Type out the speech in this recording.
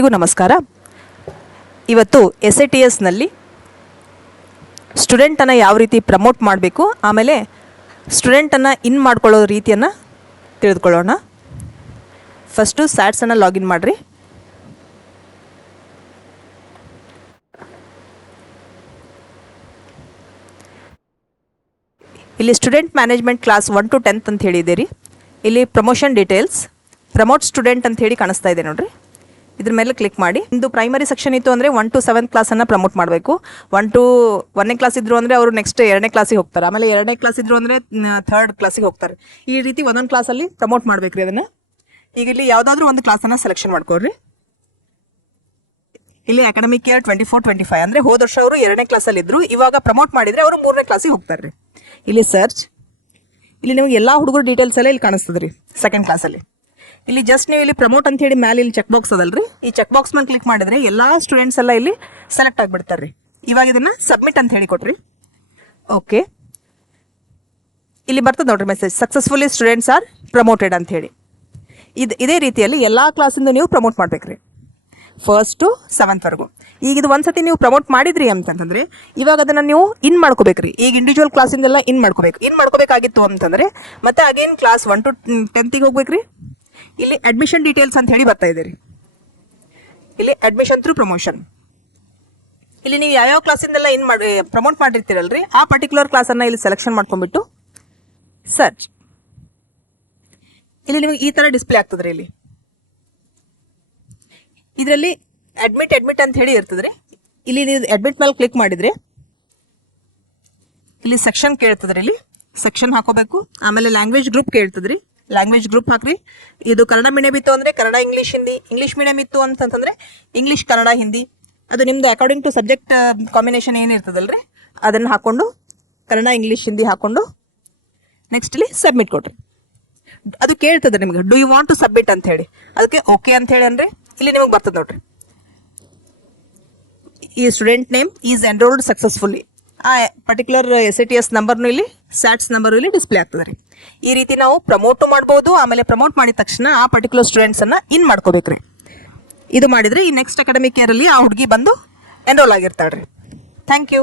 ಎಲ್ಲರಿಗೂ ನಮಸ್ಕಾರ. ಇವತ್ತು SATSನಲ್ಲಿ ಸ್ಟೂಡೆಂಟನ್ನು ಯಾವ ರೀತಿ ಪ್ರಮೋಟ್ ಮಾಡಬೇಕು, ಆಮೇಲೆ ಸ್ಟೂಡೆಂಟನ್ನು ಇನ್ ಮಾಡ್ಕೊಳ್ಳೋ ರೀತಿಯನ್ನು ತಿಳಿದುಕೊಳ್ಳೋಣ. ಫಸ್ಟು ಸ್ಯಾಟ್ಸನ್ನು ಲಾಗಿನ್ ಮಾಡಿರಿ. ಇಲ್ಲಿ student management class 1 to 10th ಅಂತ ಹೇಳಿದೆ ರೀ. ಇಲ್ಲಿ ಪ್ರಮೋಷನ್ ಡೀಟೇಲ್ಸ್, ಪ್ರಮೋಟ್ ಸ್ಟೂಡೆಂಟ್ ಅಂತ ಹೇಳಿ ಕಾಣಿಸ್ತಾ ಇದೆ ನೋಡಿರಿ. ಇದ್ರ ಮೇಲೆ ಕ್ಲಿಕ್ ಮಾಡಿ. ಇಂದು ಪ್ರೈಮರಿ ಸೆಕ್ಷನ್ ಇತ್ತು ಅಂದರೆ 1 to 7th ಕ್ಲಾಸನ್ನು ಪ್ರಮೋಟ್ ಮಾಡಬೇಕು. 1 to 1ನೇ ಕ್ಲಾಸ್ ಇದ್ರು ಅಂದರೆ ಅವರು ನೆಕ್ಸ್ಟ್ 2ನೇ ಕ್ಲಾಸಿಗೆ ಹೋಗ್ತಾರೆ. ಆಮೇಲೆ 2ನೇ ಕ್ಲಾಸ್ ಇದ್ರು ಅಂದರೆ 3rd ಕ್ಲಾಸಿಗೆ ಹೋಗ್ತಾರೆ. ಈ ರೀತಿ ಒಂದೊಂದು ಕ್ಲಾಸಲ್ಲಿ ಪ್ರಮೋಟ್ ಮಾಡಬೇಕು ರೀ ಅದನ್ನು. ಈಗ ಇಲ್ಲಿ ಯಾವುದಾದ್ರೂ ಒಂದು ಕ್ಲಾಸನ್ನು ಸೆಲೆಕ್ಷನ್ ಮಾಡ್ಕೊಳ್ರಿ. ಇಲ್ಲಿ ಅಕಾಡೆಮಿಕ್ ಇಯರ್ 24-25 ಅಂದರೆ ಹೋದ ವರ್ಷ ಅವರು 2ನೇ ಕ್ಲಾಸಲ್ಲಿ ಇದ್ರು, ಇವಾಗ ಪ್ರಮೋಟ್ ಮಾಡಿದರೆ ಅವರು 3ನೇ ಕ್ಲಾಸಿಗೆ ಹೋಗ್ತಾರೆ ರೀ. ಇಲ್ಲಿ ಸರ್ಚ್, ಇಲ್ಲಿ ನಿಮಗೆ ಎಲ್ಲ ಹುಡುಗರು ಡೀಟೇಲ್ಸ್ ಎಲ್ಲ ಇಲ್ಲಿ ಕಾಣಿಸ್ತದೆ ರೀ. 2nd ಕ್ಲಾಸಲ್ಲಿ ಇಲ್ಲಿ ಜಸ್ಟ್ ನೀವು ಇಲ್ಲಿ ಪ್ರಮೋಟ್ ಅಂತ ಹೇಳಿ ಮೇಲೆ ಇಲ್ಲಿ ಚೆಕ್ ಬಾಕ್ಸ್ ಅದಲ್ರಿ, ಈ ಚೆಕ್ ಬಾಕ್ಸ್ ಮೇಲೆ ಕ್ಲಿಕ್ ಮಾಡಿದ್ರೆ ಎಲ್ಲ ಸ್ಟೂಡೆಂಟ್ಸ್ ಎಲ್ಲ ಇಲ್ಲಿ ಸೆಲೆಕ್ಟ್ ಆಗಿಬಿಡ್ತಾರೆ ರೀ. ಇವಾಗ ಇದನ್ನ ಸಬ್ಮಿಟ್ ಅಂತ ಹೇಳಿ ಕೊಟ್ರಿ. ಓಕೆ, ಇಲ್ಲಿ ಬರ್ತದೆ ನೋಡ್ರಿ message, successfully students R promoted ಅಂತ ಹೇಳಿ. ಇದೇ ರೀತಿಯಲ್ಲಿ ಎಲ್ಲ ಕ್ಲಾಸಿಂದ ನೀವು ಪ್ರಮೋಟ್ ಮಾಡ್ಬೇಕ್ರಿ, 1st to 7th ವರೆಗೂ. ಈಗ ಇದು ಒಂದ್ಸತಿ ನೀವು ಪ್ರಮೋಟ್ ಮಾಡಿದ್ರಿ ಅಂತಂದ್ರೆ ಇವಾಗ ಅದನ್ನ ನೀವು ಇನ್ ಮಾಡ್ಕೋಬೇಕ್ರಿ. ಈಗ ಇಂಡಿವಿಜುವಲ್ ಕ್ಲಾಸಿಂದೆಲ್ಲ ಇನ್ ಮಾಡ್ಕೋಬೇಕಾಗಿತ್ತು ಅಂತಂದ್ರೆ ಮತ್ತೆ ಅಗೇನ್ ಕ್ಲಾಸ್ 1 to 10th ಹೋಗ್ಬೇಕ್ರಿ. ಇಲ್ಲಿ ಅಡ್ಮಿಷನ್ ಡೀಟೇಲ್ಸ್ ಅಂತ ಹೇಳಿ ಬರ್ತಾ ಇದೆ ರೀ. ಇಲ್ಲಿ ಅಡ್ಮಿಷನ್ ಥ್ರೂ ಪ್ರಮೋಷನ್, ಇಲ್ಲಿ ನೀವು ಯಾವ್ಯಾವ ಕ್ಲಾಸಿಂದೆಲ್ಲ ಪ್ರಮೋಟ್ ಮಾಡಿರ್ತೀರಲ್ರಿ ಆ ಪರ್ಟಿಕ್ಯುಲರ್ ಕ್ಲಾಸನ್ನು ಇಲ್ಲಿ ಸೆಲೆಕ್ಷನ್ ಮಾಡ್ಕೊಂಡ್ಬಿಟ್ಟು ಸರ್ಚ್. ಇಲ್ಲಿ ನಿಮಗೆ ಈ ತರ ಡಿಸ್ಪ್ಲೇ ಆಗ್ತದ್ರಿ. ಇಲ್ಲಿ ಇದರಲ್ಲಿ ಅಡ್ಮಿಟ್ ಅಂತ ಹೇಳಿ ಇರ್ತದ್ರಿ. ಇಲ್ಲಿ ನೀವು ಅಡ್ಮಿಟ್ ಮೇಲೆ ಕ್ಲಿಕ್ ಮಾಡಿದ್ರೆ ಇಲ್ಲಿ ಸೆಕ್ಷನ್ ಕೇಳ್ತದ್ರಿ. ಇಲ್ಲಿ ಸೆಕ್ಷನ್ ಹಾಕೋಬೇಕು. ಆಮೇಲೆ ಲ್ಯಾಂಗ್ವೇಜ್ ಗ್ರೂಪ್ ಕೇಳ್ತದ್ರಿ, ಲ್ಯಾಂಗ್ವೇಜ್ ಗ್ರೂಪ್ ಹಾಕ್ರಿ. ಇದು ಕನ್ನಡ ಮೀಡಿಯಂ ಇತ್ತು ಅಂದರೆ Kannada English Hindi, English medium ಇತ್ತು ಅಂತಂತಂದರೆ ಇಂಗ್ಲೀಷ್ ಕನ್ನಡ ಹಿಂದಿ, ಅದು ನಿಮ್ದು ಅಕಾರ್ಡಿಂಗ್ ಟು ಸಬ್ಜೆಕ್ಟ್ ಕಾಂಬಿನೇಷನ್ ಏನಿರ್ತದಲ್ರಿ ಅದನ್ನು ಹಾಕ್ಕೊಂಡು ಕನ್ನಡ ಇಂಗ್ಲೀಷ್ ಹಿಂದಿ ಹಾಕ್ಕೊಂಡು ನೆಕ್ಸ್ಟ್ ಇಲ್ಲಿ ಸಬ್ಮಿಟ್ ಕೊಟ್ರಿ. ಅದು ಕೇಳ್ತದೆ ನಿಮಗೆ do you want to submit ಅಂತ ಹೇಳಿ, ಅದಕ್ಕೆ ಓಕೆ ಅಂತ ಹೇಳಿ ಅಂದರೆ ಇಲ್ಲಿ ನಿಮಗೆ ಬರ್ತದೆ ನೋಡ್ರಿ. ಈ student name is enrolled successfully, ಆ ಪರ್ಟಿಕ್ಯುಲರ್ SATS ನಂಬರ್ನು ಇಲ್ಲಿ ಸ್ಯಾಟ್ಸ್ ನಂಬರ್ ಇಲ್ಲಿ ಡಿಸ್ಪ್ಲೇ ಆಗ್ತದೆ ರೀ. ಈ ರೀತಿ ನಾವು ಪ್ರಮೋಟು ಮಾಡ್ಬೋದು. ಆಮೇಲೆ ಪ್ರಮೋಟ್ ಮಾಡಿದ ತಕ್ಷಣ ಆ ಪರ್ಟಿಕ್ಯುಲರ್ ಸ್ಟೂಡೆಂಟ್ಸನ್ನು ಇನ್ ಮಾಡ್ಕೋಬೇಕ್ರಿ. ಇದು ಮಾಡಿದರೆ ಈ ನೆಕ್ಸ್ಟ್ ಅಕಾಡೆಮಿಕ್ ಇಯರಲ್ಲಿ ಆ ಹುಡುಗಿ ಬಂದು ಎನ್ರೋಲ್ ಆಗಿರ್ತಾಳ್ರಿ. Thank you.